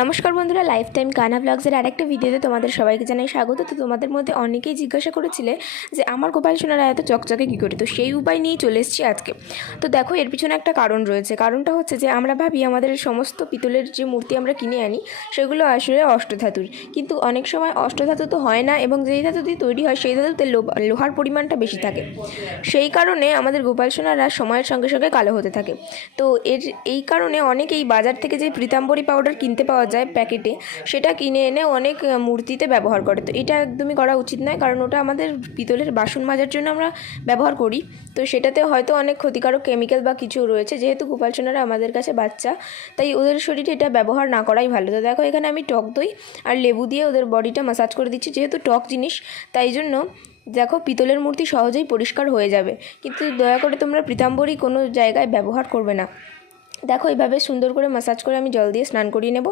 নমস্কার বন্ধুরা life time কানা ব্লগসের আরেকটা ভিডিওতে তোমাদের সবাইকে জানাই স্বাগত। তো তোমাদের মধ্যে অনেকেই জিজ্ঞাসা করেছিলে যে, আমার গোপাল সোনারা এত চকচকে কী করে? তো সেই উপায় নিয়েই চলে এসেছি আজকে। তো দেখো, এর পিছনে একটা কারণ রয়েছে। কারণটা হচ্ছে যে, আমরা ভাবি আমাদের সমস্ত পিতলের যে মূর্তি আমরা কিনে আনি, সেগুলো আসলে অষ্টধাতুর। কিন্তু অনেক সময় অষ্টধাতু তো হয় না এবং যেই ধাতু দিয়ে তৈরি হয়, সেই ধাতুতে লোহার পরিমাণটা বেশি থাকে। সেই কারণে আমাদের গোপাল সোনারা সময়ের সঙ্গে সঙ্গে কালো হতে থাকে। তো এর, এই কারণে অনেকেই বাজার থেকে যে পীতাম্বরী পাউডার কিনতে পাওয়া যায় প্যাকেটে, সেটা কিনে এনে অনেক মূর্তিতে ব্যবহার করে। তো এটা একদমই করা উচিত নয়, কারণ ওটা আমাদের পিতলের বাসন মাজার জন্য আমরা ব্যবহার করি। তো সেটাতে হয়তো অনেক ক্ষতিকারক কেমিক্যাল বা কিছু রয়েছে, যেহেতু গোপাল সোনারা আমাদের কাছে বাচ্চা, তাই ওদের শরীরে এটা ব্যবহার না করাই ভালো। তো দেখো এখানে আমি টক দই আর লেবু দিয়ে ওদের বডিটা ম্যাসাজ করে দিচ্ছি, যেহেতু টক জিনিস, তাই জন্য দেখো পিতলের মূর্তি সহজেই পরিষ্কার হয়ে যাবে। কিন্তু দয়া করে তোমরা পীতাম্বরী কোনো জায়গায় ব্যবহার করবে না। দেখো এইভাবে সুন্দর করে ম্যাসাজ করে আমি জল দিয়ে স্নান করিয়ে নেব।